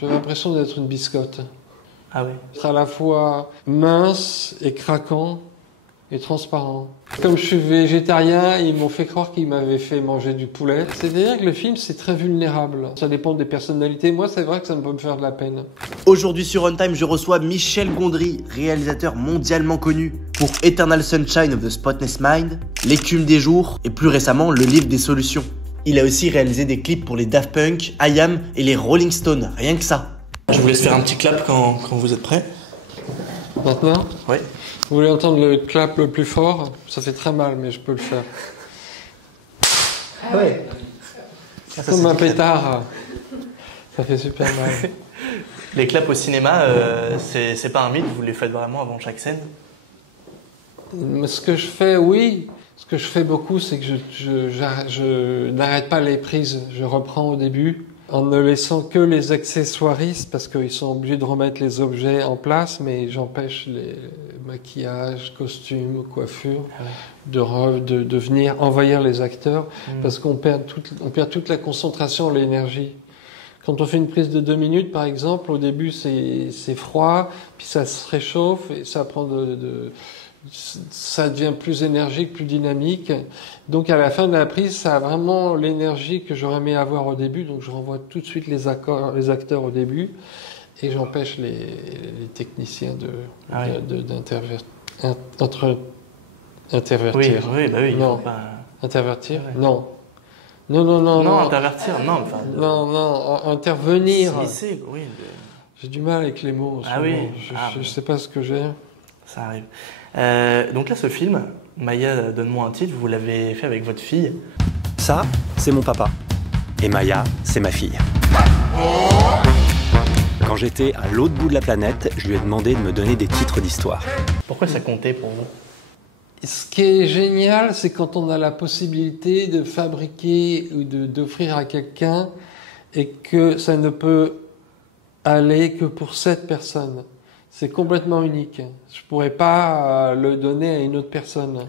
J'ai l'impression d'être une biscotte. Ah oui. Être à la fois mince et craquant et transparent. Comme je suis végétarien, ils m'ont fait croire qu'ils m'avaient fait manger du poulet. C'est-à-dire que le film, c'est très vulnérable. Ça dépend des personnalités. Moi, c'est vrai que ça peut me faire de la peine. Aujourd'hui sur Runtime, je reçois Michel Gondry, réalisateur mondialement connu pour Eternal Sunshine of the Spotless Mind, L'écume des jours et plus récemment Le livre des solutions. Il a aussi réalisé des clips pour les Daft Punk, IAM et les Rolling Stones, rien que ça. Je vous laisse faire un petit clap quand vous êtes prêts. Maintenant, Oui. vous voulez entendre le clap le plus fort? Ça fait très mal, mais je peux le faire. Ah ouais. Comme un pétard. Ça fait super mal. Les claps au cinéma, c'est pas un mythe, vous les faites vraiment avant chaque scène? Ce que je fais, oui. Ce que je fais beaucoup, c'est que je n'arrête pas les prises. Je reprends au début en ne laissant que les accessoiristes parce qu'ils sont obligés de remettre les objets en place, mais j'empêche les maquillages, costumes, coiffures de venir envahir les acteurs parce qu'on perd toute la concentration, l'énergie. Quand on fait une prise de 2 minutes, par exemple, au début c'est froid, puis ça se réchauffe et ça prend ça devient plus énergique, plus dynamique. Donc à la fin de la prise, ça a vraiment l'énergie que j'aurais aimé avoir au début. Donc je renvoie tout de suite les acteurs au début et j'empêche les techniciens intervertir. Oui, bah oui. Non. Il faut pas... Intervertir? Ouais. Non. Non. Intervertir, non. Enfin, Non, intervenir. Oui. J'ai du mal avec les mots. Ah oui. Je sais pas ce que j'ai. Ça arrive. Donc là, ce film, Maya, donne-moi un titre, vous l'avez fait avec votre fille. Ça, c'est mon papa. Et Maya, c'est ma fille. Quand j'étais à l'autre bout de la planète, je lui ai demandé de me donner des titres d'histoire. Pourquoi ça comptait pour vous? Ce qui est génial, c'est quand on a la possibilité de fabriquer ou d'offrir à quelqu'un et que ça ne peut aller que pour cette personne. C'est complètement unique. Je pourrais pas le donner à une autre personne.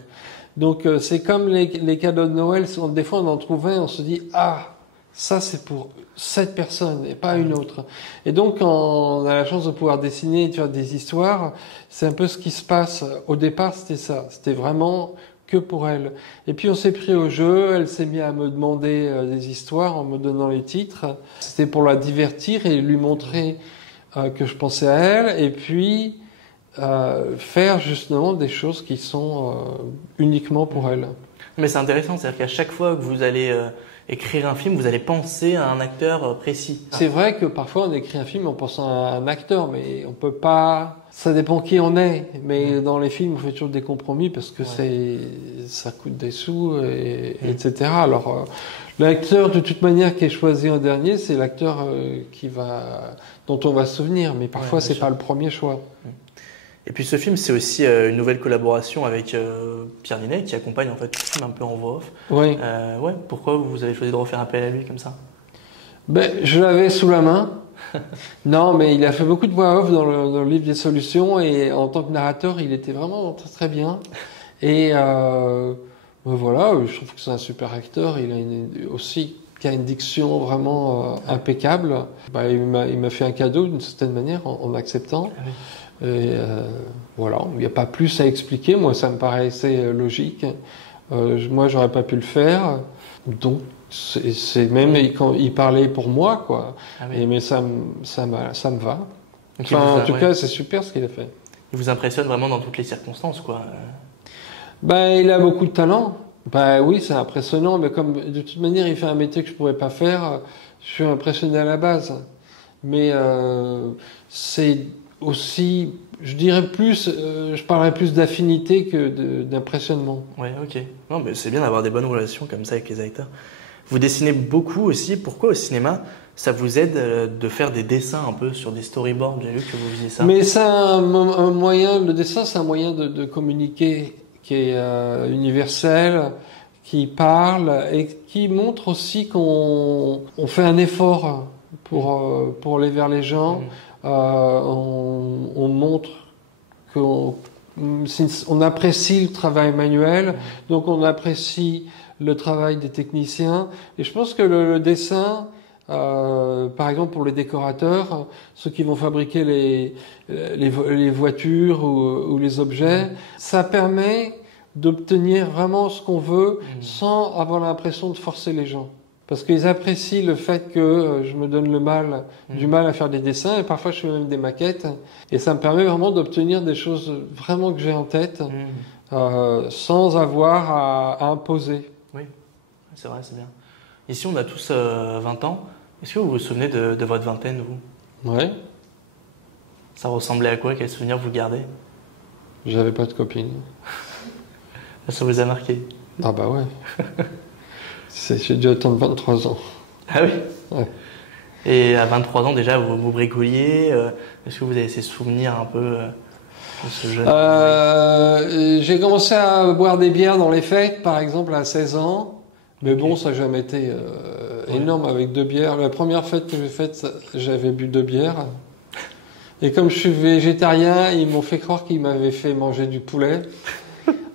Donc c'est comme les cadeaux de Noël. Des fois on en trouve un, on se dit ah ça c'est pour cette personne et pas une autre. Et donc quand on a la chance de pouvoir dessiner, tu vois, des histoires, c'est un peu ce qui se passe. Au départ c'était ça. C'était vraiment que pour elle. Et puis on s'est pris au jeu. Elle s'est mise à me demander des histoires en me donnant les titres. C'était pour la divertir et lui montrer que je pensais à elle, et puis faire justement des choses qui sont uniquement pour elle. Mais c'est intéressant, c'est-à-dire qu'à chaque fois que vous allez écrire un film, vous allez penser à un acteur précis. C'est vrai que parfois on écrit un film en pensant à un acteur, mais on peut pas... Ça dépend qui on est, mais dans les films on fait toujours des compromis parce que ça coûte des sous, etc. Alors l'acteur de toute manière qui est choisi en dernier, c'est l'acteur dont on va se souvenir, mais parfois c'est pas le premier choix. Et puis ce film, c'est aussi une nouvelle collaboration avec Pierre Ninet qui accompagne en fait le film un peu en voix off. Oui. Pourquoi vous avez choisi de refaire appel à lui comme ça? Je l'avais sous la main. Non, mais il a fait beaucoup de voix off dans le livre des solutions et en tant que narrateur, il était vraiment très très bien. Et voilà, je trouve que c'est un super acteur. Il a une diction vraiment impeccable. Il m'a fait un cadeau d'une certaine manière en acceptant. Ah oui. Et voilà, il n'y a pas plus à expliquer. Moi, ça me paraissait logique. Moi, j'aurais pas pu le faire. Donc, c'est même quand il parlait pour moi, quoi. Ah oui. Mais ça me va. Enfin, en tout cas, c'est super ce qu'il a fait. Il vous impressionne vraiment dans toutes les circonstances, quoi. Il a beaucoup de talent. Oui, c'est impressionnant, mais comme de toute manière, il fait un métier que je pourrais pas faire, je suis impressionné à la base. Mais c'est aussi, je dirais plus, je parlerais plus d'affinité que d'impressionnement. Ouais, ok. Non, mais c'est bien d'avoir des bonnes relations comme ça avec les acteurs. Vous dessinez beaucoup aussi. Pourquoi au cinéma ça vous aide de faire des dessins un peu sur des storyboards? J'ai lu que vous faisiez ça. Mais c'est un moyen, le dessin, c'est un moyen de communiquer qui est universel, qui parle et qui montre aussi qu'on fait un effort pour aller vers les gens. On montre qu'on apprécie le travail manuel, donc on apprécie le travail des techniciens. Et je pense que le dessin par exemple pour les décorateurs, ceux qui vont fabriquer les voitures ou les objets. Ça permet d'obtenir vraiment ce qu'on veut sans avoir l'impression de forcer les gens. Parce qu'ils apprécient le fait que je me donne du mal à faire des dessins, et parfois je fais même des maquettes, et ça me permet vraiment d'obtenir des choses vraiment que j'ai en tête, sans avoir à imposer. Oui, c'est vrai, c'est bien. Ici, on a tous 20 ans. Est-ce que vous vous souvenez de votre vingtaine, vous? Ouais. Ça ressemblait à quoi? Quels souvenirs vous gardez? J'avais pas de copine. Ça vous a marqué? Ah bah ouais. J'ai dû attendre 23 ans. Ah oui? Ouais. Et à 23 ans, déjà, vous bricoliez. Est-ce que vous avez ces souvenirs un peu de ce jeune? J'ai commencé à boire des bières dans les fêtes, par exemple, à 16 ans. Mais bon, ça n'a jamais été énorme avec 2 bières. La première fête que j'ai faite, j'avais bu 2 bières. Et comme je suis végétarien, ils m'ont fait croire qu'ils m'avaient fait manger du poulet,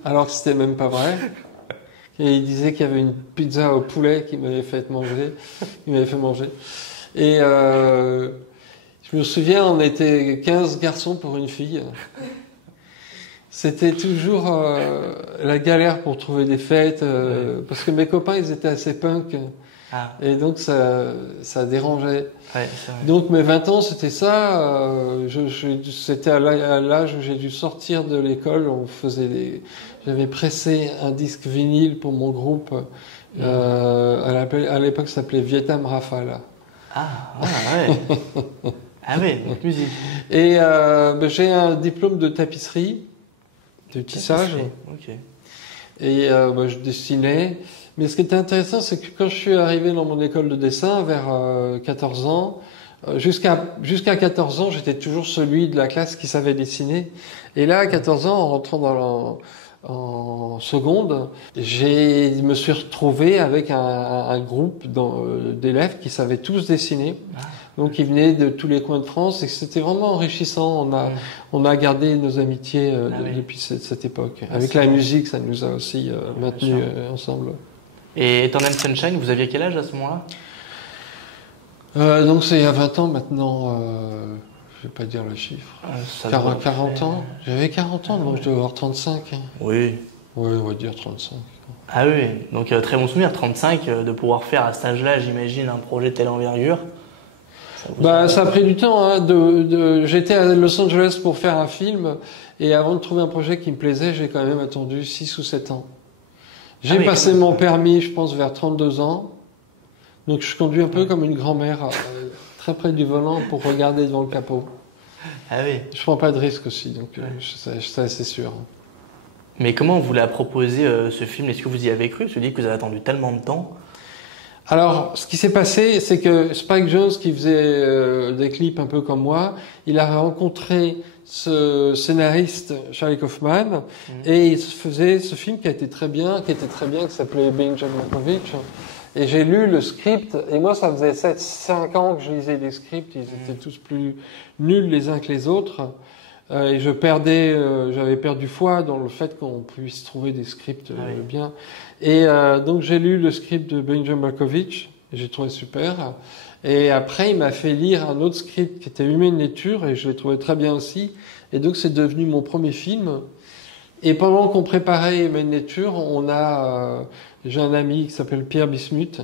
alors que c'était même pas vrai. Et ils disaient qu'il y avait une pizza au poulet qui m'avait fait manger. Et je me souviens, on était 15 garçons pour une fille. C'était toujours la galère pour trouver des fêtes, parce que mes copains, ils étaient assez punk. Ah. Et donc ça dérangeait. Ouais, c'est vrai. Donc mes 20 ans, c'était ça. C'était à l'âge où j'ai dû sortir de l'école. J'avais pressé un disque vinyle pour mon groupe. À l'époque, ça s'appelait Vietnam Rafale. Ah ouais. Ah ouais, donc musique. Et j'ai un diplôme de tapisserie, de tissage. Ok. Et je dessinais. Mais ce qui était intéressant, c'est que quand je suis arrivé dans mon école de dessin, vers 14 ans, jusqu'à 14 ans, j'étais toujours celui de la classe qui savait dessiner. Et là, à 14 ans, en rentrant en seconde, je me suis retrouvé avec un groupe d'élèves qui savaient tous dessiner. Donc ils venaient de tous les coins de France et c'était vraiment enrichissant. On a gardé nos amitiés depuis cette époque. Avec la musique, ça nous a aussi maintenus ensemble. Et Eternal Sunshine, vous aviez quel âge à ce moment-là? Donc c'est il y a 20 ans maintenant, je vais pas dire le chiffre. 40 ans. J'avais 40 ans, donc je dois avoir 35. Oui. Oui, on va dire 35. Ah oui, donc très bon souvenir, 35, de pouvoir faire à cet âge-là, j'imagine, un projet de telle envergure. Ça a pris du temps. Hein, j'étais à Los Angeles pour faire un film, et avant de trouver un projet qui me plaisait, j'ai quand même attendu 6 ou 7 ans. J'ai passé mon permis, je pense, vers 32 ans. Donc je conduis un peu comme une grand-mère, très près du volant pour regarder devant le capot. Ah oui. Je prends pas de risque aussi, donc c'est assez sûr. Mais comment on vous l'a proposé ce film? Est-ce que vous y avez cru? Parce que vous dites que vous avez attendu tellement de temps. Alors, ce qui s'est passé, c'est que Spike Jonze, qui faisait des clips un peu comme moi, il a rencontré ce scénariste, Charlie Kaufman, et il faisait ce film qui était très bien, qui s'appelait Benjamin Malkovich. Et j'ai lu le script, et moi, ça faisait 5 ans que je lisais des scripts, ils étaient tous plus nuls les uns que les autres. Et j'avais perdu foi dans le fait qu'on puisse trouver des scripts bien. Et donc j'ai lu le script de Benjamin Malkovich, et j'ai trouvé super. Et après, il m'a fait lire un autre script qui était Human Nature, et je l'ai trouvé très bien aussi. Et donc c'est devenu mon premier film. Et pendant qu'on préparait Human Nature, j'ai un ami qui s'appelle Pierre Bismuth,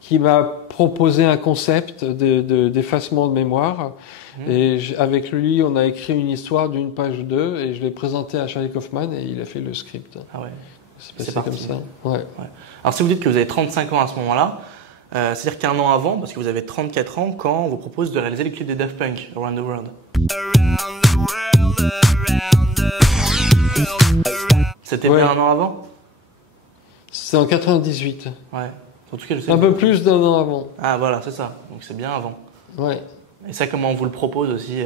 qui m'a proposé un concept d'effacement de mémoire. Et avec lui, on a écrit une histoire d'une page ou deux, et je l'ai présenté à Charlie Kaufman, et il a fait le script. Ah ouais. C'est passé comme ça. Ouais. Alors si vous dites que vous avez 35 ans à ce moment-là, c'est-à-dire qu'un an avant, parce que vous avez 34 ans, quand on vous propose de réaliser le clip des Daft Punk, Around the World. C'était bien un an avant? C'est en 98. Ouais. En tout cas, je sais un peu plus d'un an avant. Ah voilà, c'est ça. Donc c'est bien avant. Ouais. Et ça, comment on vous le propose aussi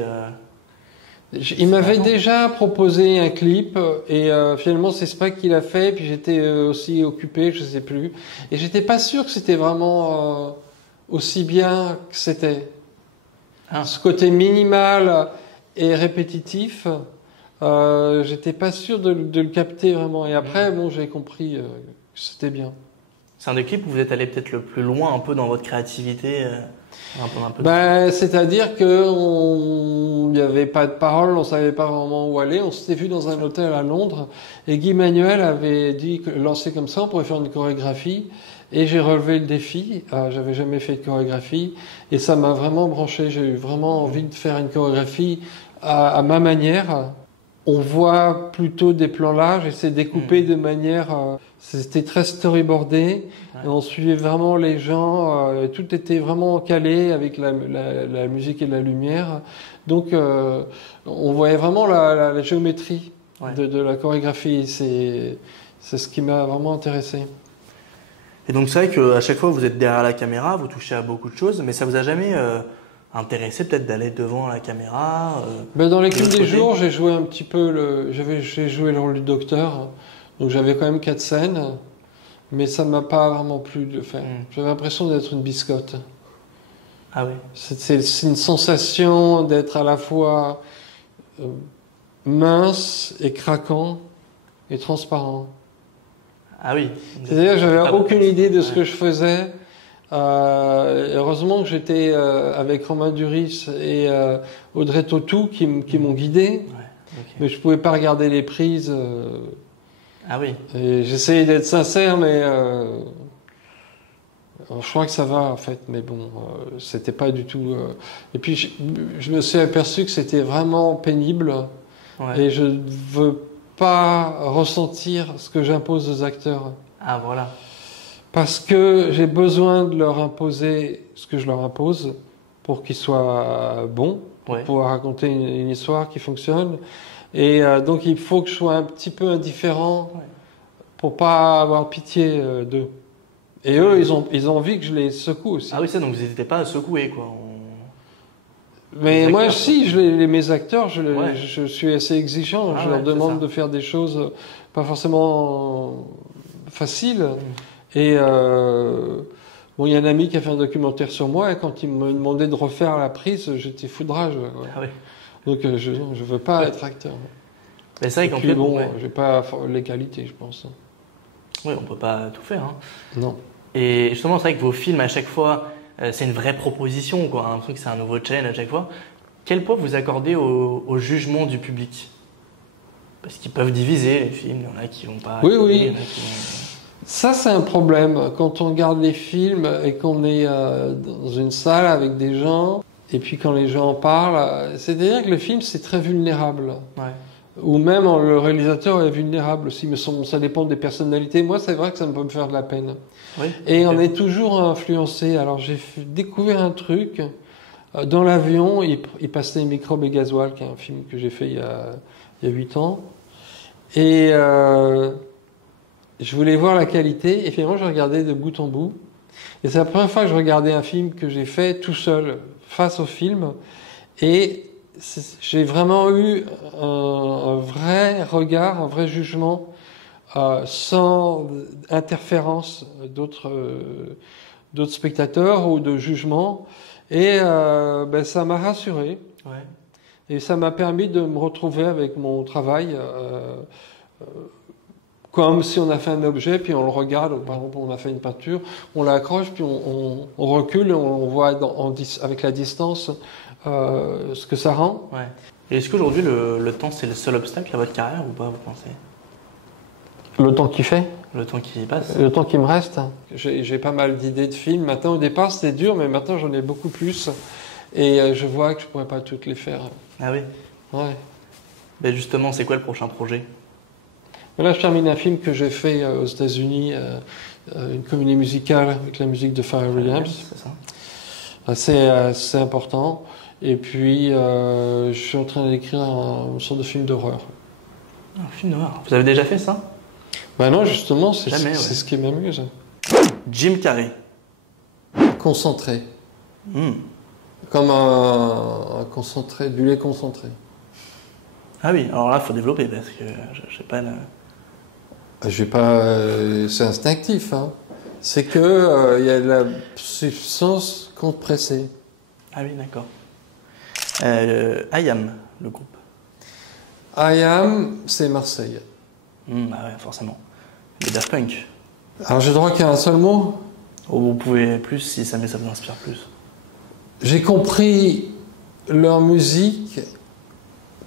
Il m'avait déjà proposé un clip et finalement c'est Spike qui l'a fait, puis j'étais aussi occupé, je sais plus. Et j'étais pas sûr que c'était vraiment aussi bien que c'était. Ce côté minimal et répétitif, j'étais pas sûr de le capter vraiment. Et après, bon, j'ai compris que c'était bien. C'est un des clips où vous êtes allé peut-être le plus loin un peu dans votre créativité un peu C'est-à-dire qu'il n'y avait pas de parole, on ne savait pas vraiment où aller. On s'était vu dans un hôtel à Londres et Guy Manuel avait dit que lancer comme ça, on pourrait faire une chorégraphie. Et j'ai relevé le défi. J'avais jamais fait de chorégraphie et ça m'a vraiment branché. J'ai eu vraiment envie de faire une chorégraphie à ma manière. On voit plutôt des plans larges et c'est découpé de manière... c'était très storyboardé. Ouais. Et on suivait vraiment les gens. Tout était vraiment calé avec la musique et la lumière. Donc on voyait vraiment la géométrie de la chorégraphie. C'est ce qui m'a vraiment intéressé. Et donc c'est vrai qu'à chaque fois vous êtes derrière la caméra, vous touchez à beaucoup de choses, mais ça vous a jamais intéressé peut-être d'aller devant la caméra Dans l'équipe des jours, j'ai joué un petit peu j'ai joué le rôle du docteur, donc j'avais quand même 4 scènes, mais ça m'a pas vraiment plu de le faire. J'avais l'impression d'être une biscotte. Ah oui. C'est une sensation d'être à la fois mince et craquant et transparent. Ah oui. C'est-à-dire que j'avais aucune idée de ce que je faisais. Heureusement que j'étais avec Romain Duris et Audrey Tautou qui m'ont guidé. Mais je pouvais pas regarder les prises. Ah oui. Et j'essayais d'être sincère, mais je crois que ça va en fait. Mais bon, c'était pas du tout. Et puis je me suis aperçu que c'était vraiment pénible. Et je veux pas ressentir ce que j'impose aux acteurs. Ah voilà. Parce que j'ai besoin de leur imposer ce que je leur impose pour qu'ils soient bons, pour pouvoir raconter une histoire qui fonctionne. Et donc il faut que je sois un petit peu indifférent pour pas avoir pitié d'eux. Et eux, ils ont envie que je les secoue aussi. Ah oui, ça, donc vous n'hésitez pas à secouer, quoi. Mais moi, si, mes acteurs, je suis assez exigeant. Je leur demande de faire des choses pas forcément faciles. Et bon, il y a un ami qui a fait un documentaire sur moi, et quand il me demandait de refaire la prise, j'étais foudrage. Ah oui. Donc je veux pas être acteur. Mais c'est vrai qu'en fait, bon, j'ai pas les qualités, je pense. Oui, on peut pas tout faire. Hein. Non. Et justement, c'est vrai que vos films, à chaque fois, c'est une vraie proposition, quoi. Un truc, c'est un nouveau challenge à chaque fois. Quel poids vous accordez au jugement du public? Parce qu'ils peuvent diviser les films, il y en a qui vont pas. Oui. Ça, c'est un problème. Quand on regarde les films et qu'on est dans une salle avec des gens, et puis quand les gens en parlent, c'est-à-dire que le film, c'est très vulnérable. Ou même le réalisateur est vulnérable aussi, mais ça dépend des personnalités. Moi, c'est vrai que ça peut me faire de la peine. Et on est toujours influencé. Alors, j'ai découvert un truc. Dans l'avion, il passait Microbes et Gasoil, qui est un film que j'ai fait il y a 8 ans. Et je voulais voir la qualité. Et finalement, je regardais de bout en bout. Et c'est la première fois que je regardais un film que j'ai fait tout seul, face au film. Et j'ai vraiment eu un vrai regard, un vrai jugement, sans interférence d'autres spectateurs ou de jugement. Et ça m'a rassuré. Et ça m'a permis de me retrouver avec mon travail comme si on a fait un objet, puis on le regarde. Par exemple, on a fait une peinture, on l'accroche, puis on recule, et on voit avec la distance ce que ça rend. Et est-ce qu'aujourd'hui, le temps, c'est le seul obstacle à votre carrière ou pas, vous pensez? Le temps qui fait? Le temps qui passe? Le temps qui me reste. J'ai pas mal d'idées de films. Maintenant, au départ, c'était dur, mais maintenant, j'en ai beaucoup plus. Et je vois que je pourrais pas toutes les faire. Ah oui? Ben justement, c'est quoi le prochain projet? Là, je termine un film que j'ai fait aux États-Unis, une comédie musicale avec la musique de Pharrell Williams. C'est ça. C'est important. Et puis, je suis en train d'écrire une sorte de film d'horreur. Un film d'horreur? Vous avez déjà fait ça? Non, justement, c'est ce qui m'amuse. Jim Carrey. Concentré. Comme un concentré, du lait concentré. Ah oui, alors là, il faut développer parce que je sais pas. C'est instinctif. Hein. C'est que y a de la substance compressée. Ah oui, d'accord. IAM, le groupe. IAM, c'est Marseille. Ah ouais, forcément. Les Daft Punk. Alors j'ai droit qu'à un seul mot. Oh, vous pouvez plus si ça vous inspire plus. J'ai compris leur musique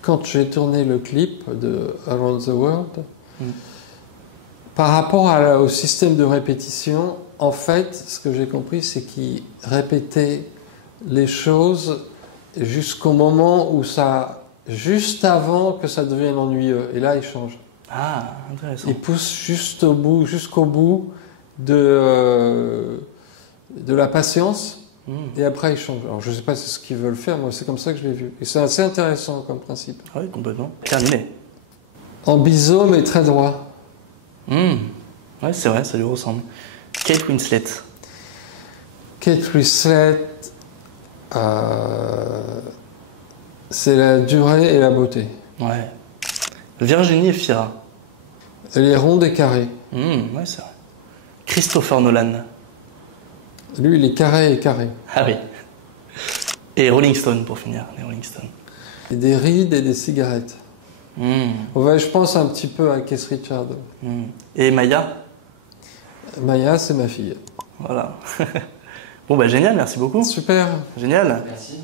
quand j'ai tourné le clip de Around the World. Par rapport au système de répétition, en fait, ce que j'ai compris, c'est qu'ils répétaient les choses jusqu'au moment où juste avant que ça devienne ennuyeux. Et là, ils changent. Ah, intéressant. Ils poussent jusqu'au bout de la patience. Et après, ils changent. Alors, je ne sais pas si c'est ce qu'ils veulent faire, moi, c'est comme ça que je l'ai vu. Et c'est assez intéressant comme principe. Ah oui, complètement. Terminé. Ambisome et très droit. Ouais, c'est vrai, ça lui ressemble. Kate Winslet. Kate Winslet, c'est la durée et la beauté. Ouais. Virginie Efira. Elle est ronde et carrée. Ouais, c'est vrai. Christopher Nolan. Lui, il est carré et carré. Ah oui. Et Rolling Stone, pour finir, les Rolling Stone. Et des rides et des cigarettes. Ouais, je pense un petit peu à Keith Richards. Et Maya? Maya, c'est ma fille. Voilà. Bon, bah génial, merci beaucoup. Super. Génial. Merci.